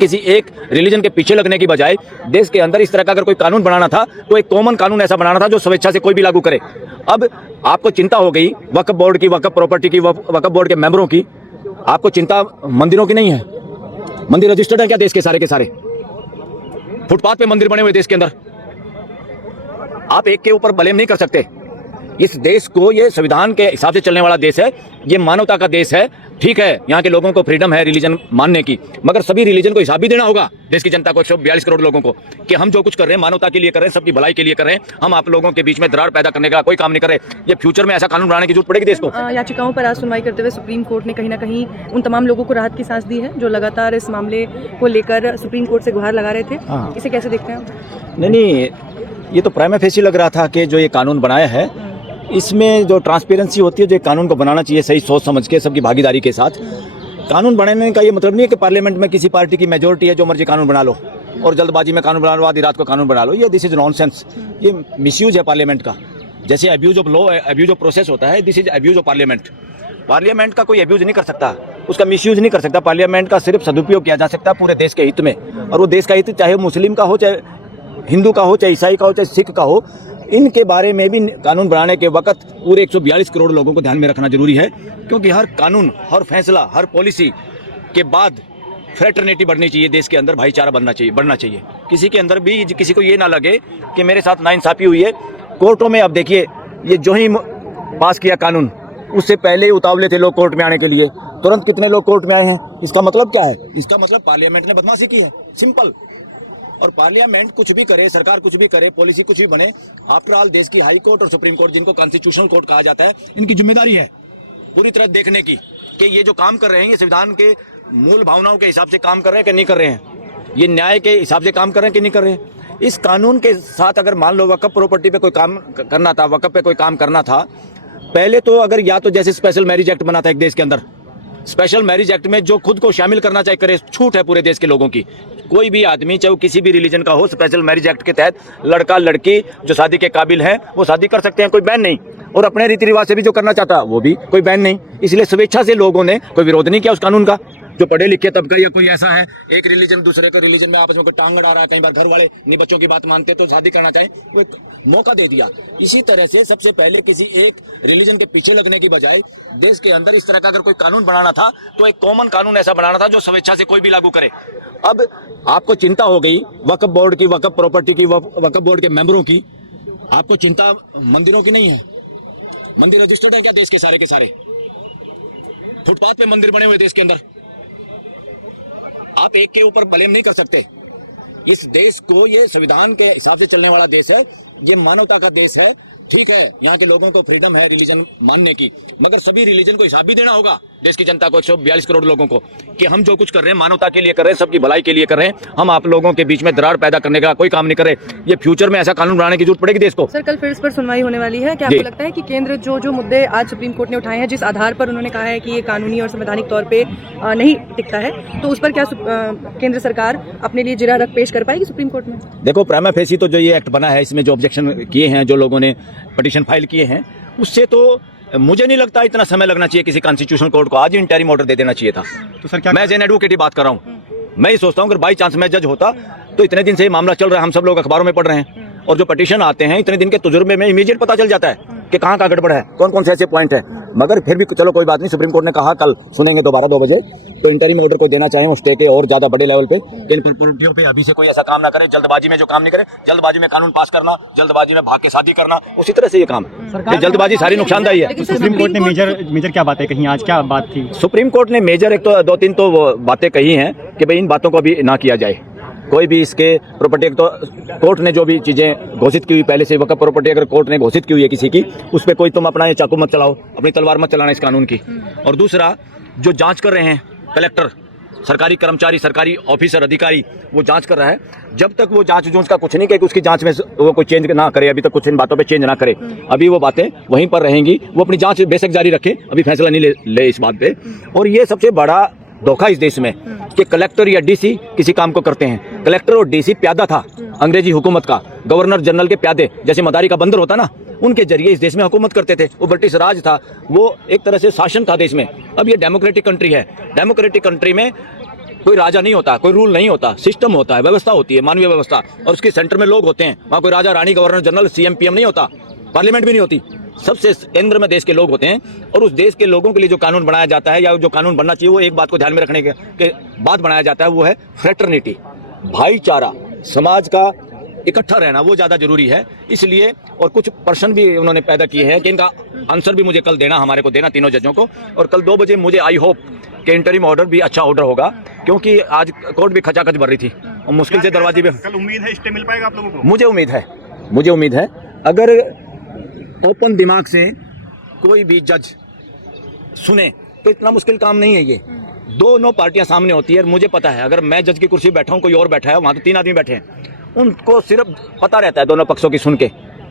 किसी एक रिलीजन के पीछे लगने की बजाय देश के अंदर इस तरह का अगर कोई कानून बनाना था तो एक कॉमन कानून ऐसा बनाना था जो स्वेच्छा से कोई भी लागू करे। अब आपको चिंता हो गई वक्फ बोर्ड की, वक्फ प्रॉपर्टी की, वक्फ बोर्ड के मेंबरों की, आपको चिंता मंदिरों की नहीं है? मंदिर रजिस्टर्ड है क्या देश के सारे? फुटपाथ पे मंदिर बने हुए देश के अंदर। आप एक के ऊपर ब्लेम नहीं कर सकते। इस देश को, ये संविधान के हिसाब से चलने वाला देश है, ये मानवता का देश है। ठीक है, यहाँ के लोगों को फ्रीडम है रिलीजन मानने की, मगर सभी रिलीजन को हिसाब भी देना होगा देश की जनता को, 142 करोड़ लोगों को, कि हम जो कुछ कर रहे हैं मानवता के लिए कर रहे हैं, सबकी भलाई के लिए कर रहे हैं। हम आप लोगों के बीच में दरार पैदा करने का कोई काम नहीं कर रहे। ये फ्यूचर में ऐसा कानून बनाने की जरूरत पड़ेगी देश को। याचिकाओं पर आज सुनवाई करते हुए सुप्रीम कोर्ट ने कहीं ना कहीं उन तमाम लोगों को राहत की सांस दी है जो लगातार इस मामले को लेकर सुप्रीम कोर्ट से गुहार लगा रहे थे। इसे कैसे देखते हैं? नहीं, ये तो प्राइमा फेसी लग रहा था कि जो ये कानून बनाया है इसमें जो ट्रांसपेरेंसी होती है, जो कानून को बनाना चाहिए सही सोच समझ के, सबकी भागीदारी के साथ। कानून बनाने का ये मतलब नहीं है कि पार्लियामेंट में किसी पार्टी की मेजोरिटी है, जो मर्जी कानून बना लो और जल्दबाजी में कानून बना लो, आधी रात को कानून बना लो। ये दिस इज नॉनसेंस। ये मिसयूज है पार्लियामेंट का। जैसे abuse of law, abuse of process होता है, this is abuse of parliament. Parliament का कोई अब्यूज नहीं कर सकता, उसका मिसयूज नहीं कर सकता। पार्लियामेंट का सिर्फ सदुपयोग किया जा सकता है पूरे देश के हित में, और वो देश का हित चाहे मुस्लिम का हो, चाहे हिंदू का हो, चाहे ईसाई का हो, चाहे सिख का हो। इनके बारे में भी कानून बनाने के वक्त पूरे 142 करोड़ लोगों को ध्यान में रखना जरूरी है, क्योंकि हर कानून, हर फैसला, हर पॉलिसी के बाद फ्रेटर्निटी बढ़नी चाहिए देश के अंदर, भाईचारा बढ़ना चाहिए। किसी के अंदर भी किसी को ये ना लगे कि मेरे साथ नाइंसाफी हुई है। कोर्टों में अब देखिए, ये जो ही पास किया कानून, उससे पहले ही उतावले थे लोग कोर्ट में आने के लिए। तुरंत कितने लोग कोर्ट में आए हैं? इसका मतलब क्या है? इसका मतलब पार्लियामेंट ने बदमाशी की है, सिंपल। और पार्लियामेंट कुछ भी करे, सरकार कुछ भी करे, पॉलिसी कुछ भी बने, आफ्टर ऑल देश की हाई कोर्ट और सुप्रीम कोर्ट, जिनको कॉन्स्टिट्यूशनल कोर्ट कहा जाता है, इनकी जिम्मेदारी है पूरी तरह देखने की कि ये जो काम कर रहे हैं ये संविधान के मूल भावनाओं के हिसाब से काम कर रहे हैं कि नहीं कर रहे हैं, ये न्याय के हिसाब से काम कर रहे हैं कि नहीं कर रहे हैं। इस कानून के साथ अगर मान लो वक्फ प्रॉपर्टी पे कोई काम करना था, वक्फ पे कोई काम करना था, पहले तो अगर या तो जैसे स्पेशल मैरिज एक्ट बना था एक देश के अंदर, स्पेशल मैरिज एक्ट में जो खुद को शामिल करना चाहे करे, छूट है पूरे देश के लोगों की। कोई भी आदमी चाहे वो किसी भी रिलीजन का हो, स्पेशल मैरिज एक्ट के तहत लड़का लड़की जो शादी के काबिल है वो शादी कर सकते हैं, कोई बैन नहीं। और अपने रीति रिवाज से भी जो करना चाहता है वो भी कोई बैन नहीं। इसलिए स्वेच्छा से लोगों ने कोई विरोध नहीं किया उस कानून का। जो पढ़े लिखे तबका या कोई ऐसा है, एक रिलीजन दूसरे को रिलीजन में आपस में कोई टांग अड़ा रहा है, कई बार घर वाले नहीं बच्चों की बात मानते तो शादी करना चाहे, वो एक मौका दे दिया। इसी तरह से सबसे पहले किसी एक रिलीजन के पीछे लगने की बजाय देश के अंदर इस तरह का अगर कोई कानून बनाना था तो एक कॉमन कानून ऐसा बनाना था जो स्वेच्छा से कोई भी लागू करे। अब आपको चिंता हो गई वक्फ बोर्ड की, वक्फ प्रॉपर्टी की, वक्फ बोर्ड के मेंबरों की, आपको चिंता मंदिरों की नहीं है? मंदिर रजिस्टर्ड है क्या देश के सारे? फुटपाथ पे मंदिर बने हुए देश के अंदर। आप एक के ऊपर ब्लेम नहीं कर सकते। इस देश को, ये संविधान के हिसाब से चलने वाला देश है, ये मानवता का देश है। ठीक है, यहाँ के लोगों को फ्रीडम है रिलीजन मानने की, मगर सभी रिलीजन को हिसाब भी देना होगा देश की जनता को, 142 करोड़ लोगों को, कि हम जो कुछ कर रहे हैं मानवता के लिए कर रहे हैं, सबकी भलाई के लिए कर रहे हैं। हम आप लोगों के बीच में दरार पैदा करने का कोई काम नहीं कर रहे। ये फ्यूचर में ऐसा कानून बनाने की जरूरत पड़ेगी देश को। सर, कल फिर इस पर सुनवाई होने वाली है। क्या आपको लगता है कि केंद्र जो मुद्दे आज सुप्रीम कोर्ट ने उठाए हैं, जिस आधार पर उन्होंने कहा है कि ये कानूनी और संवैधानिक तौर पर नहीं टिकता है, तो उस पर क्या केंद्र सरकार अपने लिए जिरह रख पेश कर पाएगी सुप्रीम कोर्ट में? देखो, प्राइमा फेसी तो जो ये एक्ट बना है, इसमें जो ऑब्जेक्शन किए हैं, जो लोगों ने पिटीशन फाइल किए हैं, उससे तो मुझे नहीं लगता इतना समय लगना चाहिए किसी कॉन्स्टिट्यूशनल कोर्ट को। आज इंटरिम ऑर्डर दे देना चाहिए था। तो सर, क्या मैं एज एन एडवोकेट ही बात कर रहा हूँ। मैं ही सोचता हूँ अगर बाई चांस मैं जज होता तो इतने दिन से ये मामला चल रहा है, हम सब लोग अखबारों में पढ़ रहे हैं, और जो पिटीशन आते हैं इतने दिन के तजुर्बे में इमीडिएट पता चल जाता है कि कहाँ का गड़बड़ है, कौन कौन से ऐसे पॉइंट है। मगर फिर भी चलो कोई बात नहीं, सुप्रीम कोर्ट ने कहा कल सुनेंगे दोबारा 2 बजे, तो इंटरिम ऑर्डर को देना चाहें वो स्टे के और ज्यादा बड़े लेवल पे, इन प्रॉपर्टियों पे अभी से कोई ऐसा काम ना करे, जल्दबाजी में जो काम नहीं करे, जल्दबाजी में कानून पास करना, जल्दबाजी में भाग के शादी करना, उसी तरह से ये काम, जल्दबाजी सारी नुकसानदायी है। सुप्रीम कोर्ट ने मेजर क्या बातें कही आज? क्या बात थी? सुप्रीम कोर्ट ने मेजर एक तो 2-3 तो बातें कही हैं कि भाई इन बातों को अभी ना किया जाए। कोई भी इसके प्रॉपर्टी, तो कोर्ट ने जो भी चीजें घोषित की हुई पहले से, वक्फ प्रॉपर्टी अगर कोर्ट ने घोषित की हुई है किसी की, उस पर कोई तुम अपना ये चाकू मत चलाओ, अपनी तलवार मत चलाना इस कानून की। और दूसरा, जो जांच कर रहे हैं कलेक्टर, सरकारी कर्मचारी, सरकारी ऑफिसर, अधिकारी, वो जांच कर रहा है, जब तक वो जांच का कुछ नहीं कहे, उसकी जांच में वो कोई चेंज ना करे, अभी तक कुछ इन बातों पे चेंज ना करे, अभी वो बातें वहीं पर रहेंगी। वो अपनी जांच बेशक जारी रखे, अभी फैसला नहीं ले इस बात पे। और ये सबसे बड़ा धोखा इस देश में कि कलेक्टर या डीसी किसी काम को करते हैं। कलेक्टर और डीसी प्यादा था अंग्रेजी हुकूमत का, गवर्नर जनरल के प्यादे, जैसे मदारी का बंदर होता ना, उनके जरिए इस देश में हुकूमत करते थे। वो ब्रिटिश राज था, वो एक तरह से शासन था देश में। अब ये डेमोक्रेटिक कंट्री है। डेमोक्रेटिक कंट्री में कोई राजा नहीं होता, कोई रूल नहीं होता, सिस्टम होता है, व्यवस्था होती है, मानवीय व्यवस्था, और उसके सेंटर में लोग होते हैं। वहाँ कोई Raja Rani, governor general, CM PM नहीं होता, पार्लियामेंट भी नहीं होती। सबसे केंद्र में देश के लोग होते हैं, और उस देश के लोगों के लिए जो कानून बनाया जाता है या जो कानून बनना चाहिए, वो एक बात को ध्यान में रखने के बाद बनाया जाता है, वो है फ्रेटर्निटी, भाईचारा, समाज का इकट्ठा रहना, वो ज़्यादा जरूरी है। इसलिए और कुछ प्रश्न भी उन्होंने पैदा किए हैं कि इनका आंसर भी मुझे कल देना, हमारे को देना, तीनों जजों को। और कल 2 बजे मुझे आई होप कि इंटरिम ऑर्डर भी अच्छा ऑर्डर होगा, क्योंकि आज कोर्ट भी खचाखच भर रही थी और मुश्किल से दरवाजे पे। कल उम्मीद है स्टे मिल पाएगा आप लोगों को? मुझे उम्मीद है अगर ओपन दिमाग से कोई भी जज सुने तो इतना मुश्किल काम नहीं है ये। दोनों पार्टियां सामने होती है, और मुझे पता है अगर मैं जज की कुर्सी बैठा हूं, कोई और बैठा है, वहां तो 3 आदमी बैठे हैं, उनको सिर्फ पता रहता है दोनों पक्षों की सुन के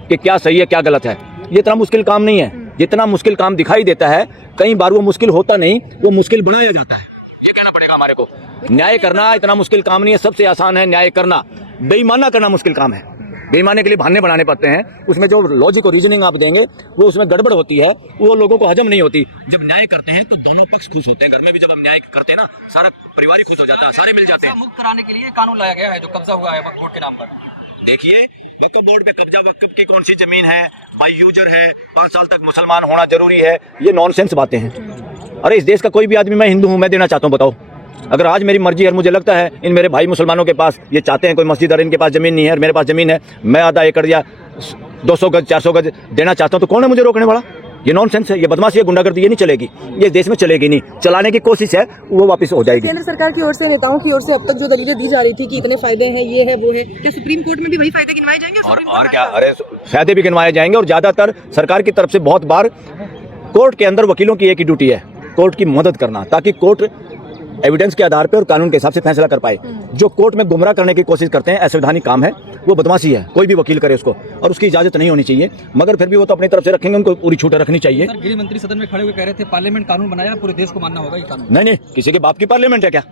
कि क्या सही है क्या गलत है। ये इतना मुश्किल काम नहीं है जितना मुश्किल काम दिखाई देता है। कई बार वो मुश्किल होता नहीं, वो मुश्किल बढ़ाया जाता है, ये कहना पड़ेगा हमारे को। न्याय करना इतना मुश्किल काम नहीं है, सबसे आसान है न्याय करना। बेईमाना करना मुश्किल काम है, बेईमानी के लिए बहाने बनाने पड़ते हैं, उसमें जो लॉजिक और रीजनिंग आप देंगे वो उसमें गड़बड़ होती है, वो लोगों को हजम नहीं होती। जब न्याय करते हैं तो दोनों पक्ष खुश होते हैं। घर में भी जब हम न्याय करते हैं ना, सारा परिवार ही खुश हो जाता है, सारे मिल जाते हैं। मुक्त कराने के लिए कानून लाया गया है जो कब्जा हुआ है वक्फ बोर्ड के नाम पर। देखिए, वक्फ बोर्ड पे कब्जा, वक्फ की कौन सी जमीन है, बाई यूजर है, 5 साल तक मुसलमान होना जरूरी है, ये नॉनसेंस बातें हैं। अरे इस देश का कोई भी आदमी, मैं हिंदू हूँ, मैं देना चाहता हूँ, बताओ। अगर आज मेरी मर्जी है, मुझे लगता है इन मेरे भाई मुसलमानों के पास ये चाहते हैं कोई मस्जिद, और इनके पास जमीन नहीं है और मेरे पास जमीन है, मैं आधा एकड़ या 200 गज 400 गज देना चाहता हूँ, तो कौन है मुझे रोकने वाला? ये नॉनसेंस है, ये बदमाशी है, गुंडागर्दी, ये नहीं चलेगी, ये देश में चलेगी नहीं। चलाने की कोशिश है, वो वापस हो जाएगी। केंद्र सरकार की ओर से, नेताओं की ओर से अब तक जो दलीलें दी जा रही थी कि इतने फायदे हैं, ये है वो है, क्या सुप्रीम कोर्ट में भी वही फायदे गिनवाए जाएंगे? और क्या, अरे फायदे भी गिनवाए जाएंगे। और ज्यादातर सरकार की तरफ से बहुत बार कोर्ट के अंदर वकीलों की एक ही ड्यूटी है, कोर्ट की मदद करना, ताकि कोर्ट एविडेंस के आधार पर और कानून के हिसाब से फैसला कर पाए। जो कोर्ट में गुमराह करने की कोशिश करते हैं, असंवैधानिक काम है, वो बदमाशी है, कोई भी वकील करे उसको, और उसकी इजाजत नहीं होनी चाहिए। मगर फिर भी वो तो अपनी तरफ से रखेंगे, उनको पूरी छूट रखनी चाहिए। सर, गृह मंत्री सदन में खड़े हुए कह रहे थे पार्लियामेंट कानून बनाया, पूरे देश को मानना होगा ये कानून। नहीं, किसी के बाप की पार्लियामेंट है क्या?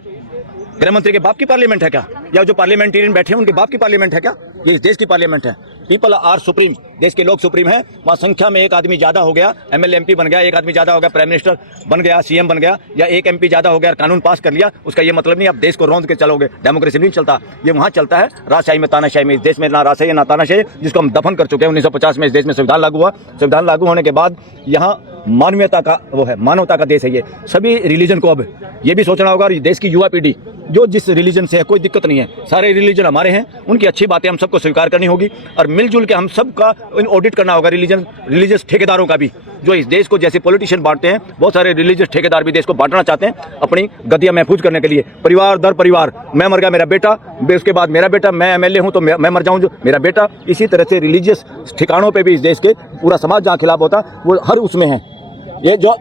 गृह मंत्री के बाप की पार्लियामेंट है क्या? या जो पार्लियामेंटेरियन बैठे हैं उनके बाप की पार्लियामेंट है क्या? ये इस देश की पार्लियामेंट है। पीपल आर सुप्रीम, देश के लोग सुप्रीम है। वहाँ संख्या में एक आदमी ज्यादा हो गया, एमएलए एमपी बन गया, एक आदमी ज्यादा हो गया, प्राइम मिनिस्टर बन गया, सीएम बन गया, या एक एमपी ज्यादा हो गया, कानून पास कर लिया, उसका ये मतलब नहीं आप देश को रौंद के चलोगे। डेमोक्रेसी नहीं चलता, ये वहाँ चलता है राजशाही में, तानाशाही में। इस देश में ना राजशाही ना तानाशाही, जिसको हम दफन कर चुके हैं। 1950 में इस देश में संविधान लागू हुआ, संविधान लागू होने के बाद यहाँ मानवीयता का वो है, मानवता का देश है ये। सभी रिलीजन को अब ये भी सोचना होगा, और देश की युवा पीढ़ी जो जिस रिलीजन से है, कोई दिक्कत नहीं है, सारे रिलीजन हमारे हैं, उनकी अच्छी बातें हम सबको स्वीकार करनी होगी, और मिलजुल के हम सबका ऑडिट करना होगा। रिलीजियस ठेकेदारों का भी, जो इस देश को जैसे पॉलिटिशियन बांटते हैं, बहुत सारे रिलीजियस ठेकेदार भी देश को बांटना चाहते हैं अपनी गद्दियां महफूज करने के लिए। परिवार दर परिवार, मैं मर गया मेरा बेटा, उसके बाद मेरा बेटा, मैं एमएलए हूं तो मैं मर जाऊं जो मेरा बेटा। इसी तरह से रिलीजियस ठिकानों पे भी इस देश के पूरा समाज जहाँ खिलाफ होता वो हर उसमें है। ये जो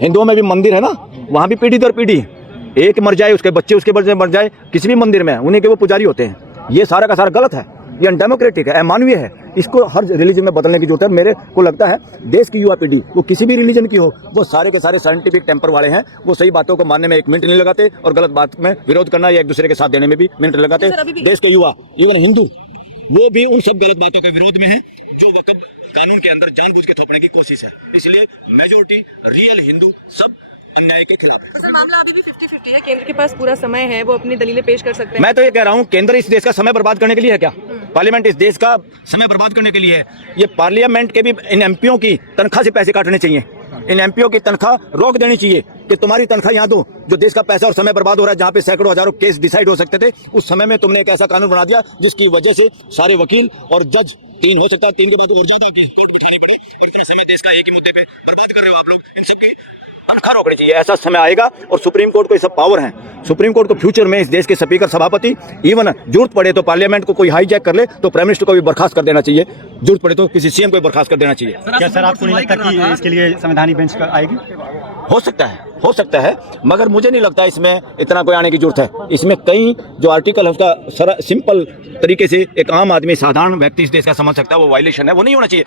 हिंदुओं में भी मंदिर है ना, वहाँ भी पीढ़ी दर पीढ़ी एक मर जाए, उसके बच्चे उसके बच्चे मर जाए, किसी भी मंदिर में उन्हीं के वो पुजारी होते हैं। ये सारा का सारा गलत है, ये अनडेमोक्रेटिक है, अमानवीय है। इसको हर रिलीजन में बदलने की जरूरत है। मेरे को लगता है देश की युवा पीढ़ी, वो किसी भी रिलीजन की हो, वो सारे के सारे साइंटिफिक टेम्पर वाले हैं। वो सही बातों को मानने में 1 मिनट नहीं लगाते, और गलत बात में विरोध करना या एक दूसरे के साथ देने में भी मिनट लगाते। देश के युवा, इवन हिंदू, वो भी उन सब गलत बातों के विरोध में है जो वक्फ कानून के अंदर जानबूझ के थोपने की कोशिश है। इसलिए मेजोरिटी रियल हिंदू सब अन्याय के खिलाफ है। सर, मामला अभी भी 50-50 है, केंद्र के पास पूरा समय है, वो अपनी दलीलें पेश कर सकते हैं। मैं तो ये कह रहा हूँ, केंद्र इस देश का समय बर्बाद करने के लिए है क्या? पार्लियामेंट इस देश का समय बर्बाद करने के लिए है। ये पार्लियामेंट के भी इन एमपीओ की तनख्वाह से पैसे काटने चाहिए। इन एमपीओ की तनख्वाह रोक देनी चाहिए कि तुम्हारी तनख्वाह यहाँ दो। जो देश का पैसा और समय बर्बाद हो रहा है, जहाँ पे सैकड़ों हजारों केस डिसाइड हो सकते थे, उस समय में तुमने एक ऐसा कानून बना दिया जिसकी वजह से सारे वकील और जज, 3 हो सकता है, 3 के बाद और ज्यादा कोर्ट कचहरी पड़ी, और पूरा समय देश का एक ही मुद्दे पे बर्बाद कर रहे हो आप लोग। इन सबकी तनख्वाह रोकनी चाहिए। ऐसा समय आएगा, और सुप्रीम कोर्ट को ये सब पावर है। सुप्रीम कोर्ट को फ्यूचर में इस देश के स्पीकर, सभापति, इवन जरूरत पड़े तो पार्लियामेंट को कोई हाईजैक कर ले तो प्राइम मिनिस्टर को भी बर्खास्त कर देना चाहिए। जरूरत पड़े तो किसी सीएम को भी बर्खास्त कर देना चाहिए। क्या सर आपको नहीं लगता कि इसके लिए संवैधानिक बेंच आएगी? हो सकता है, मगर मुझे नहीं लगता इसमें इतना कोई आने की जरूरत है। इसमें कई जो आर्टिकल है उसका सिंपल तरीके से एक आम आदमी, साधारण व्यक्ति इस देश का समझ सकता है, वो वायलेशन है, वो नहीं होना चाहिए।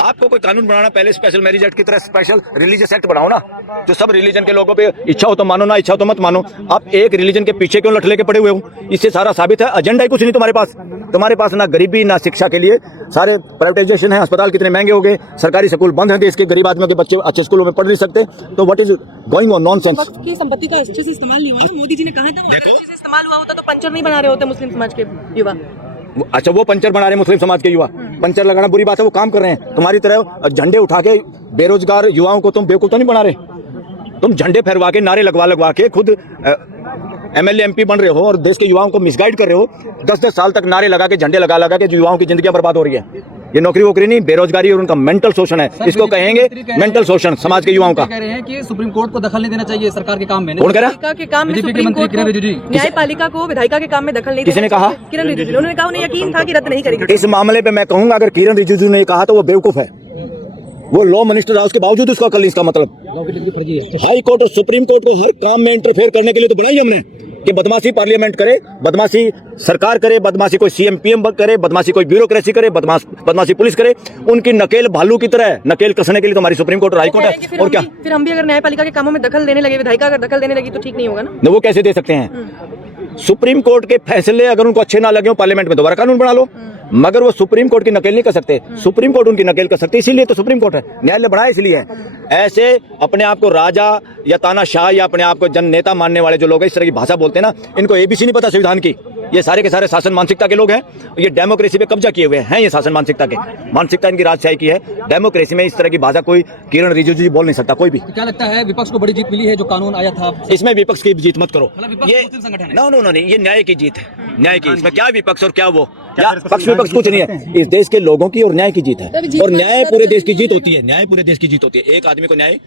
आपको कोई कानून बनाना, पहले स्पेशल मैरिज एक्ट की तरह स्पेशल रिलीजियस एक्ट बनाओ ना, जो सब रिलीजन के लोगों पे इच्छा हो तो मानो, ना इच्छा हो तो मत मानो। आप एक रिलीजन के पीछे क्यों लठ लेके पड़े हुए हो? इससे सारा साबित है एजेंडा ही कुछ नहीं तुम्हारे पास ना गरीबी ना शिक्षा के लिए सारे प्राइवेटाइजेशन है, अस्पताल कितने महंगे हो गए, सरकारी स्कूल बंद हैं, देश के गरीब आदमियों के बच्चे अच्छे स्कूलों में पढ़ नहीं सकते। तो what is going on nonsense. वक्त की संपत्ति का अच्छे से इस्तेमाल नहीं हुआ ना, मोदी जी ने कहा था वो अगर अच्छे से इस्तेमाल हुआ होता तो पंचर नहीं बना रहे होते मुस्लिम समाज के युवा। अच्छा, वो पंचर बना रहे हैं मुस्लिम समाज के युवा। पंचर लगाना बुरी बात है, वो काम कर रहे हैं। तुम्हारी तरह झंडे उठा के बेरोजगार युवाओं को तुम बेवकूफ तो नहीं बना रहे। तुम झंडे फहरवा के, नारे लगवा के खुद एमएलए एमपी बन रहे हो और देश के युवाओं को मिसगाइड कर रहे हो। 10-10 साल तक नारे लगा के, झंडे लगा के जो युवाओं की जिंदगी बर्बाद हो रही है। ये नौकरी वोकरी नहीं, बेरोजगारी और उनका मेंटल शोषण है। इसको कहेंगे मेंटल शोषण समाज के युवाओं का। कह रहे हैं कि सुप्रीम कोर्ट को दखल नहीं देना चाहिए सरकार के काम में। कौन कह रहा? विधायिका के काम में बीजेपी के सुप्रीम मंत्री कोर्ट किरण रिजिजू। को, न्यायपालिका को विधायिका के काम में दखल नहीं किसने देना कहा? चाहिए। किरण रिजिजू। उन्होंने कहा, उन्हें यकीन था कि रद्द नहीं करेंगे। इस मामले पे मैं कहूंगा, अगर किरण रिजिजू ने कहा तो वो बेवकूफ है। वो लॉ मिनिस्टर है, उसके बावजूद उसका कल इसका मतलब हाई कोर्ट और सुप्रीम कोर्ट को हर काम में इंटरफेयर करने के लिए तो बनाई हमने कि बदमाशी पार्लियामेंट करे, बदमाशी सरकार करे, बदमाशी कोई सीएम पीएम करे, बदमाशी कोई ब्यूरोक्रेसी करे, बदमाशी पुलिस करे। उनकी नकेल भालू की तरह नकेल कसने के लिए तो हमारी सुप्रीम कोर्ट और हाई कोर्ट है। और क्या फिर हम भी अगर न्यायपालिका के कामों में दखल देने लगे, विधायिका अगर दखल देने लगी तो ठीक नहीं होगा ना। वो कैसे दे सकते हैं? सुप्रीम कोर्ट के फैसले अगर उनको अच्छे ना लगे हो, पार्लियामेंट में दोबारा कानून बना लो। मगर वो सुप्रीम कोर्ट की नकेल नहीं कर सकते। सुप्रीम कोर्ट उनकी नकेल कर सकते, इसीलिए तो सुप्रीम कोर्ट है, न्यायालय बड़ा है इसलिए है। ऐसे अपने आप को राजा या तानाशाह या अपने आप को जन नेता मानने वाले जो लोग हैं, इस तरह की भाषा बोलते हैं ना, इनको एबीसी नहीं पता संविधान की। ये सारे के सारे शासन मानसिकता के लोग हैं। ये डेमोक्रेसी पे कब्जा किए हुए हैं। ये शासन मानसिकता के, मानसिकता इनकी राजशाही की है। डेमोक्रेसी में इस तरह की भाषा कोई किरण रिजिजू जी बोल नहीं सकता, कोई भी। तो क्या लगता है विपक्ष को बड़ी जीत मिली है जो कानून आया था? इसमें विपक्ष की जीत मत करो। ये मुस्लिम संगठन है। नो, नहीं, ये न्याय की जीत है। न्याय की, इसमें क्या विपक्ष और क्या वो, क्या पक्ष विपक्ष कुछ नहीं है। इस देश के लोगों की और न्याय की जीत है। और न्याय पूरे देश की जीत होती है। न्याय पूरे देश की जीत होती है। एक आदमी को न्याय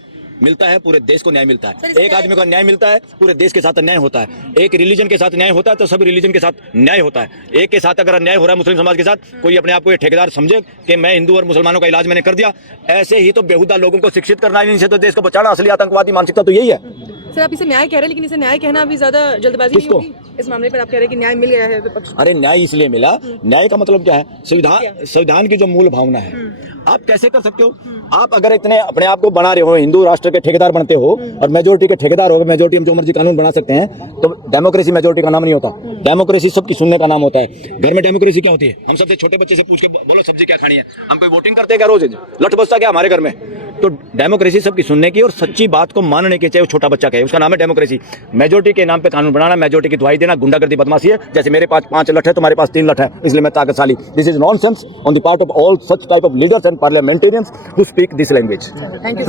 मिलता है, पूरे देश को न्याय मिलता है। एक आदमी को न्याय मिलता है, पूरे देश के साथ अन्याय होता है। एक रिलीजन के साथ न्याय होता है तो सब रिलीजन के साथ न्याय होता है। एक के साथ अगर अन्याय हो रहा है मुस्लिम समाज के साथ, कोई अपने आप को ये ठेकेदार समझे कि मैं हिंदू और मुसलमानों का इलाज मैंने कर दिया, ऐसे ही तो बेहुदा लोगों को शिक्षित करना है, इनसे तो देश को बचाना। असली आतंकवादी मानसिकता तो यही है। सर, आप इसे न्याय कह रहे हैं, लेकिन इसे न्याय कहना अभी ज्यादा जल्दबाजी नहीं होगी इस मामले पर? आप कह रहे हैं कि न्याय मिल गया है विपक्ष को। अरे न्याय इसलिए मिला, न्याय का मतलब क्या है? संविधान की जो मूल भावना है, आप कैसे कर सकते हो? आप अगर इतने अपने आप को बना रहे हो, हिंदू राष्ट्र के ठेकेदार बनते हो और मेजोरिटी के ठेकेदार हो, मेजोरिटी में जो मर्जी कानून बना सकते हैं, तो डेमोक्रेसी मेजोरिटी का नाम नहीं होता। डेमोक्रेसी सबकी सुनने का नाम होता है। घर में डेमोक्रेसी क्या होती है? हम सबसे छोटे बच्चे से पूछ के बोलो सब्जी क्या खानी है, हम कोई वोटिंग करते हैं क्या? रोज लठ बसता क्या हमारे घर में? तो डेमोक्रेसी सबकी सुनने की और सच्ची बात को मानने की, चाहे वो छोटा बच्चा कहे, उसका नाम है डेमोक्रेसी। मेजोरिटी के नाम पे कानून बनाना, मेजोरिटी की दुहाई देना गुंडागर्दी बदमाशी है। जैसे मेरे पास 5 लठ है, तुम्हारे पास 3 लठ है, इसलिए मैं ताकतशाली। This is nonsense on the part of all such type of leaders and parliamentarians who speak this language. Thank you.